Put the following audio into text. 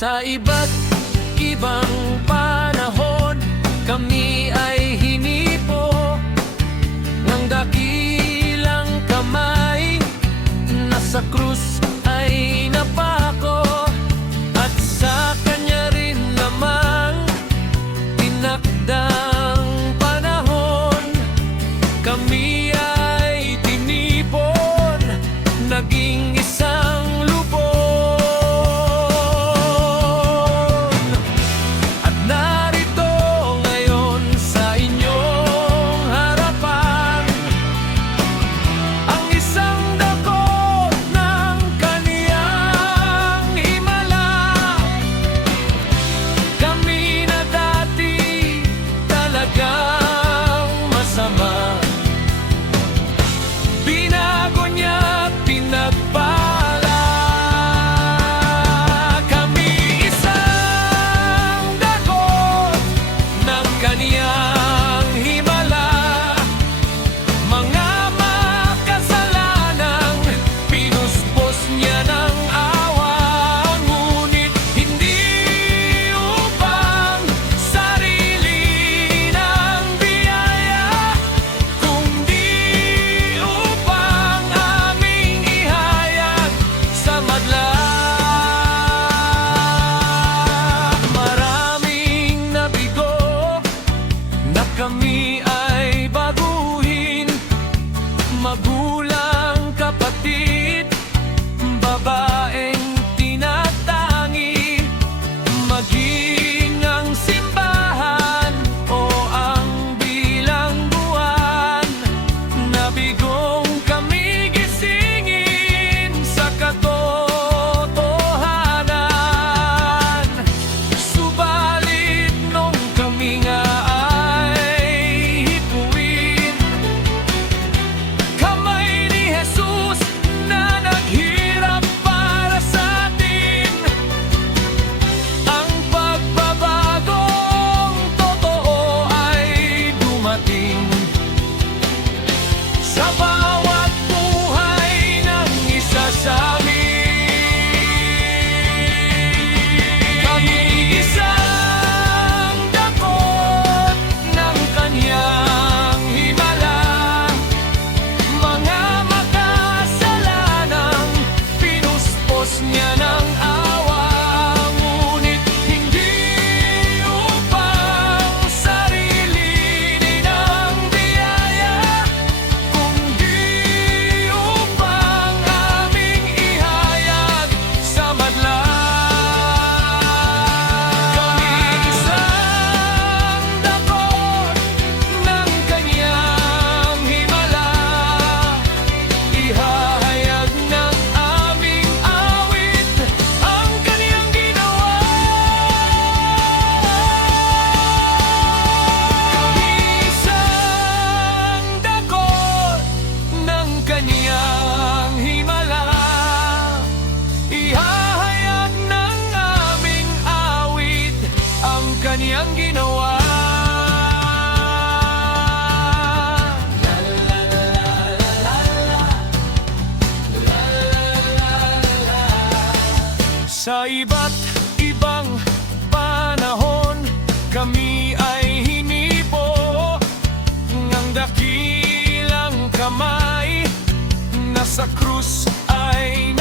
Sa iba't ibang panahon, kami ay hinipo ng dakilang kamay na sa krus ay napako, at sa kanya rin namang tinakdang panahon kami ay tinipon, naging isang lupon. At narito ngayon sa inyong harapan ang isang dakot ng kaniyang himala. Kami na dati talagang masama, binago niya at pinagpala. Kami isang dakot ng kaniyang himala, mga makasalanang pinuspos niya ng awa, ngunit hindi upang sarili ng biyaya, kundi upang aming ihayag sa madla. Maraming nabigo na kami ay baguhin, magulang, kapatid, babaeng tinatangi, maging ang simbahan o ang bilangguan. Nabigong kami gisingin sa katotohanan, subalit nung kami nga ay hipuin, kamay ni Jesus na naghirap para sa atin. Ang pagbabagong totoo ay dumating sa bawat buhay ng isa sa amin. Kami isang dakot ng kaniyang himala, mga makasalanang pinuspos niya ng awa, ngunit hindi upang sarili ng biyaya, kundi upang aming ihayag sa madla. Kami isang dakot ng kaniyang himala, ihahayag ng aming awit ang kaniyang ginawa. Kami isang dakot ng kaniyang himala, ihahayag ng aming awit ang kaniyang ginawa. Sa iba't ibang panahon, kami ay hinipo ng dakilang kamay na sa krus ay